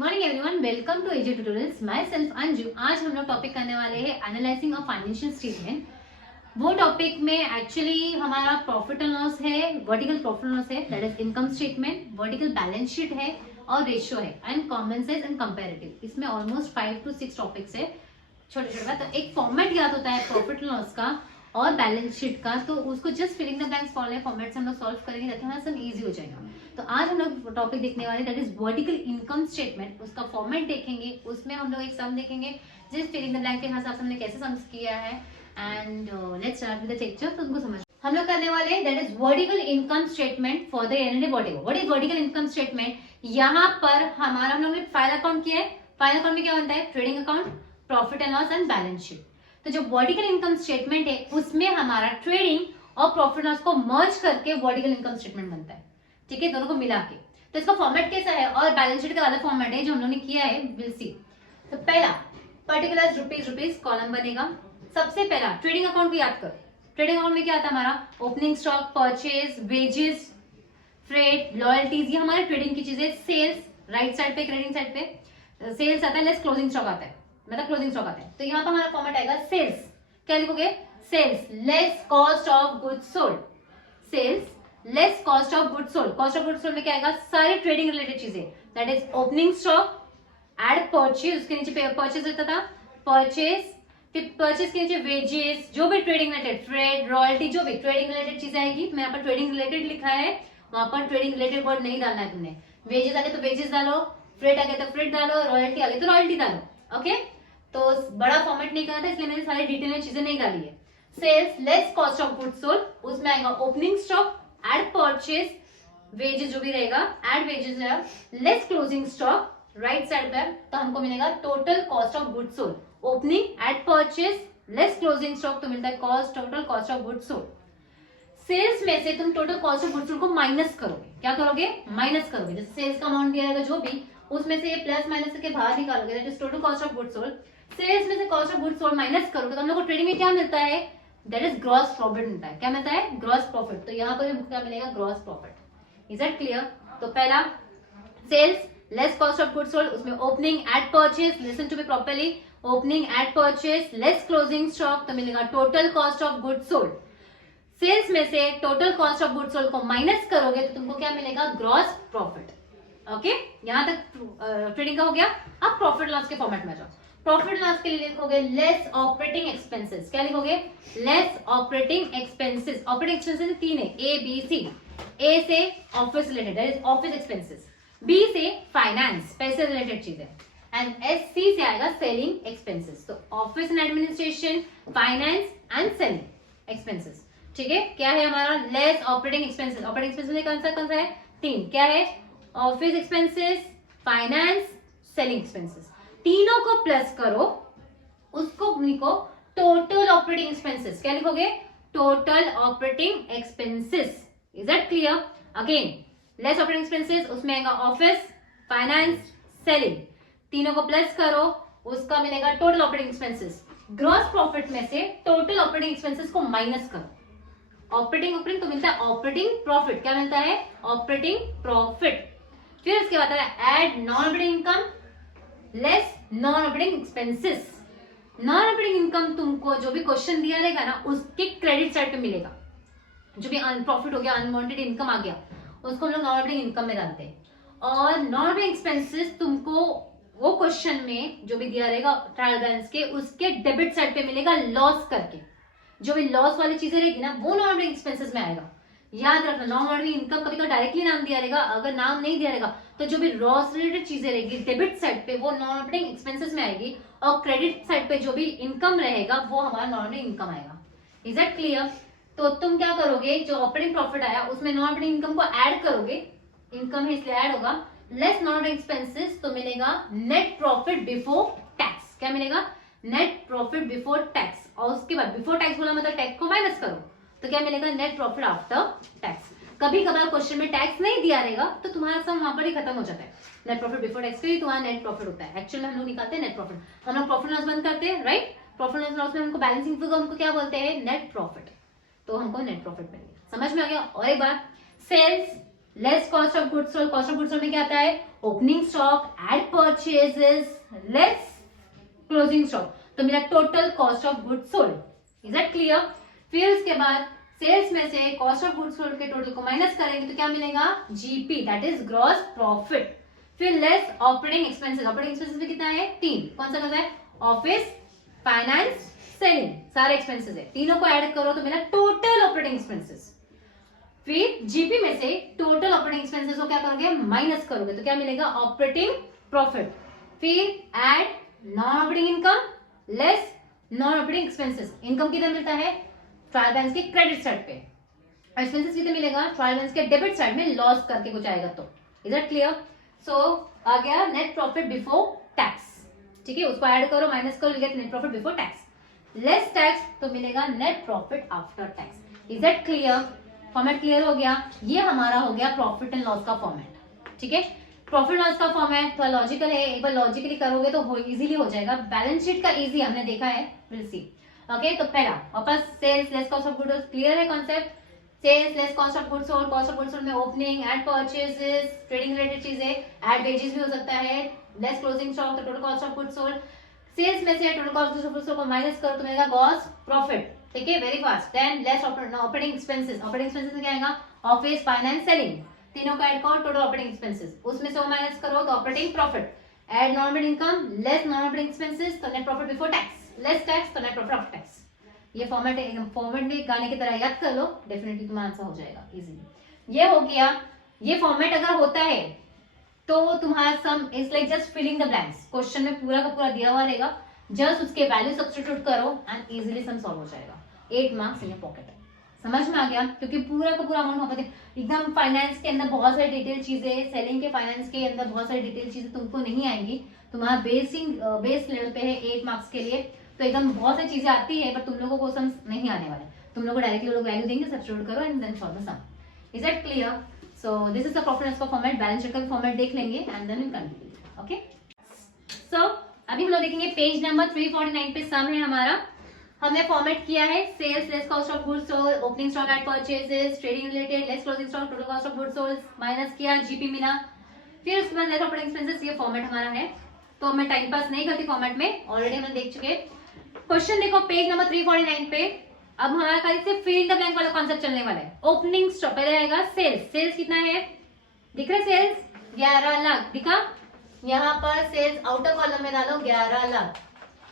Morning everyone, welcome to AJ tutorials. Myself Anju. आज हम लोग टॉपिक करने वाले हैं एनालाइजिंग ऑफ फाइनेंशियल स्टेटमेंट। वो टॉपिक में एक्चुअली हमारा प्रॉफिट एंड लॉस है, वर्टिकल प्रॉफिट एंड लॉस है, that is income statement, vertical balance sheet है और रेशियो है and common sense and comparative. इसमें ऑलमोस्ट 5 to 6 टॉपिक्स है, छोटे छोटे। तो एक फॉर्मेट याद होता है प्रॉफिट एंड लॉस का और बैलेंस शीट का, तो उसको just filling the blanks format से हम लोग सॉल्व करेंगे ताकि हमारा सब इजी हो जाएगा। तो आज हम लोग टॉपिक देखने वाले that is vertical income statement. उसका फॉर्मेट देखेंगे, उसमें हम लोग एक सम देखेंगे जिस फिलिंग द ब्लैंक के हिसाब से हमने कैसे सम्स किया है। And let's start with the lecture. तो उनको समझ हम लोग करने वाले that is vertical income statement for the year and what is vertical income statement. यहाँ पर हमारा हम लोग ने फाइनल अकाउंट किया है। फाइनल अकाउंट में क्या बनता है? Trading account, profit and loss and balance sheet. तो जो वर्टिकल इनकम स्टेटमेंट है उसमें हमारा ट्रेडिंग और प्रॉफिट लॉस को मर्ज करके वर्टिकल इनकम स्टेटमेंट बनता है। ठीक है, दोनों को मिला के। तो इसका फॉर्मेट कैसा है और बैलेंस शीट का अलग फॉर्मेट है जो हम लोगों ने किया है, विल सी। तो पहला पर्टिकुलर रुपीज कॉलम बनेगा। सबसे पहला ट्रेडिंग अकाउंट को याद कर। ट्रेडिंग अकाउंट में क्या आता है हमारा? Opening stock, purchase, wages, freight, loyalties, ये हमारे ट्रेडिंग की चीजें। सेल्स राइट साइड पे, क्रेडिट साइड पे सेल्स आता है, लेस क्लोजिंग स्टॉक आता है, मतलब क्लोजिंग स्टॉक आता है। तो यहाँ पर हमारा फॉर्मेट आएगा सेल्स। क्या लिखोगे? Sales less cost of goods sold. Sales less cost of goods sold. Cost of goods sold में क्या आएगा? सारी ट्रेडिंग रिलेटेड चीजें, that is opening stock, add purchase, उसके नीचे परचेज रहता था, परचेज, फिर परचेज के नीचे वेजेस, जो भी ट्रेडिंग रिलेटेड, फ्रेट, रॉयल्टी, जो भी ट्रेडिंग रिलेटेड चीजें आएगी। मैं यहाँ पर ट्रेडिंग रिलेटेड लिखा है, वहां पर ट्रेडिंग रिलेटेड वर्ड नहीं डालना है तुमने। वेजेस आगे तो वेजेस डालो, फ्रेट आगे तो फ्रेट डालो, रॉयल्टी आगे तो रॉयल्टी डालो। ओके, तो बड़ा फॉर्मेट नहीं करना था इसलिए मैंने सारी डिटेल में चीजें नहीं डाली है। Sales less cost of goods sold, उसमें आएगा opening stock, add purchase, wages जो भी रहेगा, एड वेजेस रहेगा, less closing stock right side पर। तो हमको मिलेगा total cost of goods sold. Opening, add purchase, less closing stock तो मिलता है cost, total cost of goods sold. Sales में से तुम total cost of goods sold को माइनस करोगे। क्या करोगे? माइनस करोगे। जैसे सेल्स का अमाउंट दिया रहेगा जो भी, उसमें से ये प्लस माइनस करके बाहर निकालोगे, that is total cost of goods sold. Sales में से cost of goods sold minus करोगे तो हम लोग को ट्रेडिंग में क्या मिलता है? दैट इज ग्रॉस प्रॉफिट मिलता है। क्या मिलता है? Gross profit. तो यहाँ पर क्या मिलेगा? Gross profit. Is that clear? तो पहला sales less cost of goods sold, उसमें opening, add purchase, listen to me properly, opening, add purchase, less closing stock तो मिलेगा total cost of goods sold. Sales में से total cost of goods sold को minus करोगे तो तुमको क्या मिलेगा? Gross profit. ओके, यहां तक ट्रेडिंग का हो गया। अब प्रॉफिट लॉस के फॉर्मेट में जाओ। प्रॉफिट लॉस के लिए लिखोगे लेस ऑपरेटिंग एक्सपेंसेस। क्या लिखोगे? Less operating expenses. Operating expenses 3 है, ए बी सी। ए से office related, that is office expenses. B से फाइनेंस, पैसे रिलेटेड चीजें, एंड एस सी से आएगा सेलिंग एक्सपेंसेस। तो office and administration, finance and selling expenses. ठीक है, क्या है हमारा? Less operating expenses. Operating expenses में कौन सा है? 3। क्या है? Office expenses, finance, selling expenses. तीनों को प्लस करो, उसको लिखो टोटल ऑपरेटिंग एक्सपेंसेस। क्या लिखोगे? Total operating expenses. Is that clear? Again less operating expenses, उसमें आएगा ऑफिस, फाइनेंस, सेलिंग। तीनों को प्लस करो, उसका मिलेगा total operating expenses. Gross profit में से टोटल ऑपरेटिंग एक्सपेंसेस को माइनस करो। ऑपरेटिंग तो मिलता है ऑपरेटिंग प्रॉफिट। क्या मिलता है? Operating profit. फिर उसके बाद add non operating income less non operating expenses. Non operating income तुमको जो भी क्वेश्चन दिया रहेगा ना, उसके क्रेडिट साइड पे मिलेगा। जो भी प्रॉफिट हो गया, अनवांटेड इनकम आ गया, उसको हम लोग नॉन ऑपरेटिंग इनकम में डालते हैं। और नॉन ऑपरेटिंग एक्सपेंसेस तुमको वो क्वेश्चन में जो भी दिया रहेगा ट्रायल बैलेंस के, उसके डेबिट साइड पे मिलेगा लॉस करके। जो भी लॉस वाली चीजें रहेगी ना, वो नॉन ऑपरेटिंग एक्सपेंसेस में आएगा। याद रखना, नॉन ऑपरेटिंग इनकम कभी डायरेक्टली नाम दिया रहेगा, अगर नाम नहीं दिया रहेगा तो जो भी लॉस रिलेटेड चीजें रहेगी डेबिट साइड पे, वो नॉन ऑपरेटिंग एक्सपेंसेस में आएगी। और क्रेडिट साइड पे जो भी इनकम रहेगा वो हमारा नॉन ऑपरेटिंग इनकम आएगा। Is that clear? तो तुम क्या करोगे? जो ऑपरेटिंग प्रॉफिट आया उसमें नॉन ऑपरेटिंग इनकम को ऐड करोगे। इनकम है इसलिए ऐड होगा, लेस नॉन ऑपरेटिंग एक्सपेंसेस तो मिलेगा नेट प्रॉफिट बिफोर टैक्स। क्या मिलेगा? Net profit before tax. और उसके बाद बिफोर टैक्स बोला मतलब टैक्स को माइनस करो, तो क्या मिलेगा? Net profit after tax. कभी कभार क्वेश्चन में टैक्स नहीं दिया रहेगा तो तुम्हारा सम वहां पर ही खत्म हो जाता है। नेट प्रॉफिट बिफोर टैक्स पे तुम्हारा नेट प्रॉफिट होता है। एक्चुअली हम लोग निकालते हैं नेट प्रॉफिट। हम लोग प्रॉफिट लॉस बंद करते हैं, राइट? प्रॉफिट लॉस में हमको बैलेंसिंग फिगर हमको क्या बोलते हैं? Net profit. तो हमको नेट प्रॉफिट मिलेगा। समझ में आ गया? और एक बार sales less cost of goods sold, cost of goods sold में क्या आता है, opening stock, add purchases, less closing stock, तो मेरा total cost of goods sold. Is that clear? फिर उसके बाद सेल्स में से कॉस्ट ऑफ गुड्स सोल्ड के टोटल को माइनस करेंगे तो क्या मिलेगा, GP, that is gross profit. फिर less operating expenses, operating expenses में कितना है, 3, कौन सा है, ऑफिस, फाइनेंस, सेलिंग, सारे एक्सपेंसेस है, तीनों को ऐड करो तो मेरा टोटल ऑपरेटिंग एक्सपेंसेस। फिर जीपी में से टोटल ऑपरेटिंग एक्सपेंसेस को क्या करोगे, माइनस करोगे तो क्या मिलेगा, ऑपरेटिंग प्रॉफिट। फिर add non operating income less non operating expenses, income कितना मिलता है, ट्रायल बैलेंस के क्रेडिट साइड पे, एक्सपेंसेस कितने मिलेगा, ट्रायल बैलेंस के डेबिट साइड में लॉस करके कुछ आएगा तो। Is that clear? सो आ गया नेट प्रॉफिट बिफोर टैक्स, ठीक है, उसको ऐड करो, माइनस करो, get net profit before tax, less tax तो मिलेगा net profit after tax. Is that clear? Format clear हो गया? ये हमारा हो गया प्रॉफिट एंड लॉस का फॉर्मेट, ठीक है। प्रॉफिट लॉस का फॉर्मेट थोड़ा लॉजिकल है, एक बार लॉजिकली करोगे तो इजीली हो जाएगा। बैलेंस शीट का इजी हमने देखा है, विल सी। ओके, तो पहला वापस sales less cost of goods, clear है concept, sales less cost of goods sold, cost of goods sold में opening, add purchases, trading related चीजें, एड वेजेस भी हो सकता है, लेस क्लोजिंग स्टॉक, तो total cost of goods sold, sales में से total cost of goods sold को माइनस करो तो मिलेगा ग्रॉस प्रॉफिट, ठीक है, very fast. Then less operating expenses, operating expenses में क्या आएगा, ऑफिस, फाइनेंस, सेलिंग, तीनों का ऐड करो, टोटल ऑपरेटिंग एक्सपेंसेस, उसमें से वो माइनस करो तो operating profit, add non operating income less non operating expenses तो net profit before tax, less tax तो नेट प्रॉफिट आफ्टर टैक्स। ये फॉर्मेट में गाने की तरह याद कर लो, डेफिनेटली तुम्हारा आंसर हो जाएगा इजीली। ये हो गया। ये फॉर्मेट अगर होता है तो तुम्हारा sum is like just filling the blanks, question में पूरा का पूरा दिया हुआ रहेगा, जस्ट उसके वैल्यू सब्स्टिट्यूट करो एंड इजीली सम सॉल्व हो जाएगा, 8 मार्क्स इन योर पॉकेट। समझ में आ गया? क्योंकि पूरा का पूरा अमाउंट एकदम फाइनेंस के अंदर बहुत सारी डिटेल चीजें, सेलिंग के फाइनेंस के अंदर बहुत सारी डिटेल चीजें तुमको नहीं आएंगी, तुम्हारा बेस लेवल पे है 8 मार्क्स के लिए, तो एकदम बहुत सारी चीजें आती है, पर तुम लोगों को सम नहीं आने वाले, तुम लोग को डायरेक्टली लोग वैल्यू देंगे, सब्स्टिट्यूट करो and then solve the sum. Is that clear? So this is the profit loss का फॉर्मेट, बैलेंस शीट का फॉर्मेट देख लेंगे and then will continue. Okay, so अभी हम लोग देखेंगे पेज नंबर 349 पे सम है हमारा। हमने फॉर्मेट किया है sales less cost of goods sold, opening stock add purchases, trading related, less closing stock, total cost of goods sold, minus किया, जीपी मिला, फिर उसके बाद लेस ऑपरेटिंग एक्सपेंसेस। ये फॉर्मेट हमारा है, तो मैं टाइम पास नहीं करती फॉर्मेट में, ऑलरेडी हम देख चुके। क्वेश्चन देखो पेज नंबर 349 पे, अब हमारा खाली से फिल इन द ब्लैंक वाला कॉन्सेप्ट चलने वाला है। ओपनिंग स्टॉक पहले आएगा सेल्स, सेल्स कितना है, दिख रहा है सेल्स 11 लाख, दिखा, यहाँ पर सेल्स आउटर कॉलम में डालो 11 लाख,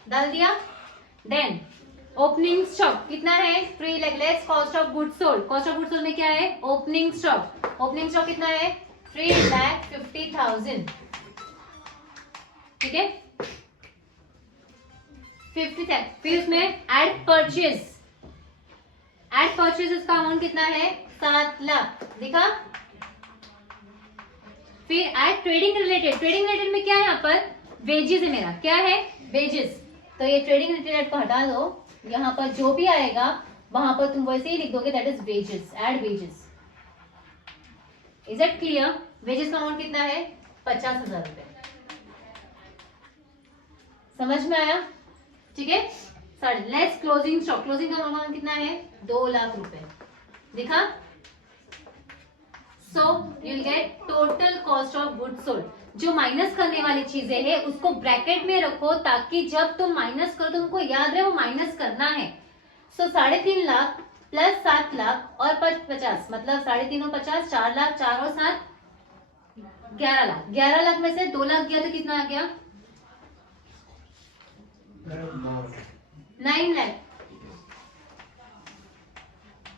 डाल दिया। देन ओपनिंग स्टॉक कितना है, 3 lakh, less cost of goods sold, cost of goods sold में क्या है, ओपनिंग स्टॉक, ओपनिंग स्टॉक कितना है, 3,50,000, ठीक है, 50,000। फिर उसमें एड परचेज, एड परचेज का अमाउंट कितना है, 7 लाख, दिखा। फिर add trading related, trading related में क्या है, यहाँ पर वेजेस है, मेरा क्या है, वेजेस, तो ये ट्रेडिंग रिलेटेड को हटा दो, यहाँ पर जो भी आएगा वहां पर तुम वैसे ही लिख दोगे, that is wages, add wages. Is it clear? Wages का अमाउंट कितना है, 50,000 रुपए, समझ में आया? ठीक है, sorry, less closing stock, closing का अमाउंट कितना है, 2 लाख रुपए, दिखा। So you will get total cost of goods sold. जो माइनस करने वाली चीजें है उसको ब्रैकेट में रखो, ताकि जब तुम माइनस करो तो तुमको याद रहे वो माइनस करना है। सो 3.5 लाख प्लस 7 लाख और 50, मतलब 3.5 और 50, 4 लाख, 4 और 7 11 लाख। 11 लाख में से 2 लाख गया तो कितना आ गया, 9 लाख,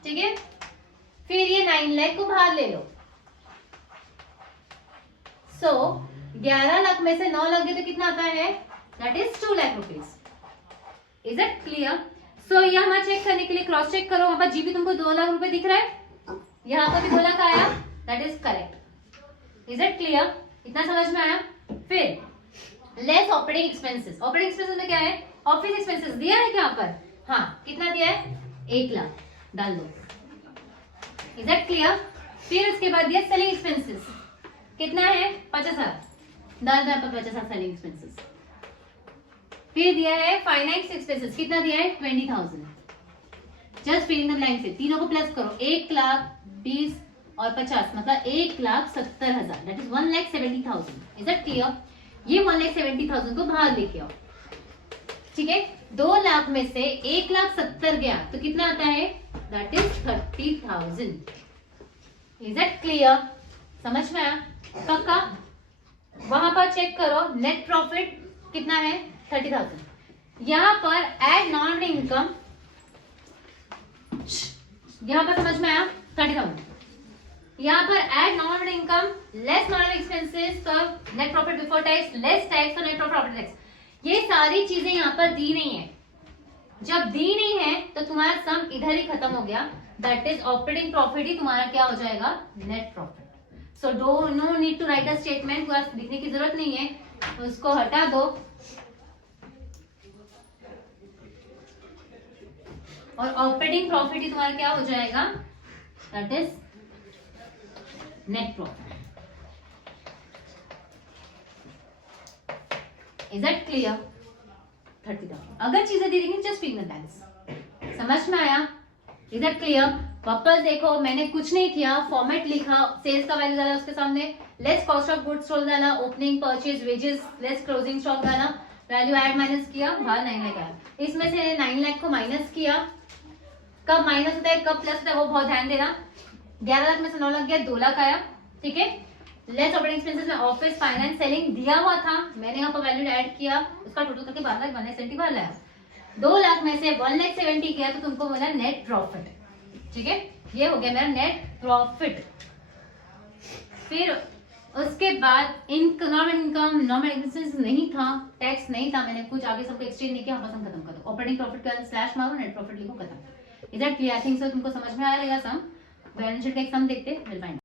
ठीक है। फिर ये 9 लाख को बाहर ले लो। सो 11 लाख में से 9 लाख गए तो कितना आता है, that is 2 lakh rupees. Is it clear? So ये हमारा चेक करने के लिए क्रॉस चेक करो, वहां पर जीबी तुमको 2 लाख रुपए दिख रहा है, यहाँ पर भी 2 लाख आया, that is correct. Is it clear? इतना समझ में आया? फिर less operating expenses, operating expenses में क्या है, ऑफिस एक्सपेंसेस दिया है क्या यहाँ पर, हाँ, कितना दिया है, 1 लाख, डाल दो। Is that clear? फिर उसके बाद दिया सेलिंग एक्सपेंसेस, कितना है, 50,000, डाल दो यहाँ पर 50,000 सेलिंग एक्सपेंसेस। फिर दिया है फाइनेंस एक्सपेंसेस, कितना दिया है, 20,000। जस्ट फिलिंग द ब्लैंक से तीनों को प्लस करो, 1 लाख 20 और 50 मतलब 1,70,000, that is 1,70,000। Is that clear? ये 1,70,000 को बाहर लेके आओ, ठीक है। 2 लाख में से 1,70,000 गया तो कितना आता है? That is 30,000। Is that clear? समझ में आया? पक्का? वहां पर चेक करो, नेट प्रॉफिट कितना है? 30,000। यहाँ पर एड नॉन इनकम, यहाँ पर समझ में आया? 30,000। यहाँ पर add non income less non expenses का net profit before tax less tax और नेट प्रॉफिट आफ्टर टैक्स, ये सारी चीजें यहाँ पर दी नहीं है। जब दी नहीं है तो तुम्हारा सम इधर ही खत्म हो गया, दैट इज ऑपरेटिंग प्रॉफिट ही तुम्हारा क्या हो जाएगा? Net profit. So no need to write a statement, पूरा लिखने की जरूरत नहीं है, उसको हटा दो और ऑपरेटिंग प्रॉफिट ही तुम्हारा क्या हो जाएगा? That is net profit. Is that clear? 30,000। अगर चीजें दी देंगे जस्ट फिंगर बैलेंस। समझ में आया? Is that clear? वापस देखो, मैंने कुछ नहीं किया, फॉर्मेट लिखा, सेल्स का वैल्यू डाला उसके सामने, less cost of goods sold डाला, opening purchase wages less closing stock डाला, वैल्यू ऐड माइनस किया, बाहर 9 लाख आया। इसमें से 9 लाख को माइनस किया, कब माइनस होता है कब प्लस होता है वो बहुत ध्यान देना। 11 लाख में से 9 लाख गया, 2 लाख आया, ठीक है। लेस ऑपरेटिंग एक्सपेंसेस में ऑफिस फाइनेंस सेलिंग दिया हुआ था, मैंने यहाँ पर वैल्यू ऐड किया, उसका टोटल करके 12,70 बाहर लाया। 2 लाख में से 1,70,000 किया तो तुमको मिला नेट प्रॉफिट, ठीक है। ये हो गया मेरा नेट प्रॉफिट। फिर उसके बाद नॉर्मल इनकम, नॉर्मल एक्सपेंसेस नहीं था, टैक्स नहीं था, मैंने कुछ आगे सबको एक्सचेंज नहीं किया, हम खत्म कर दो। ऑपरेटिंग प्रॉफिट का स्लैश मारो, नेट प्रॉफिट लिखो, खत्म। Is that clear? I think so तुमको समझ में आ रहेगा सम। बैलेंस शीट का एक सम देखते हैं, विल फाइंड।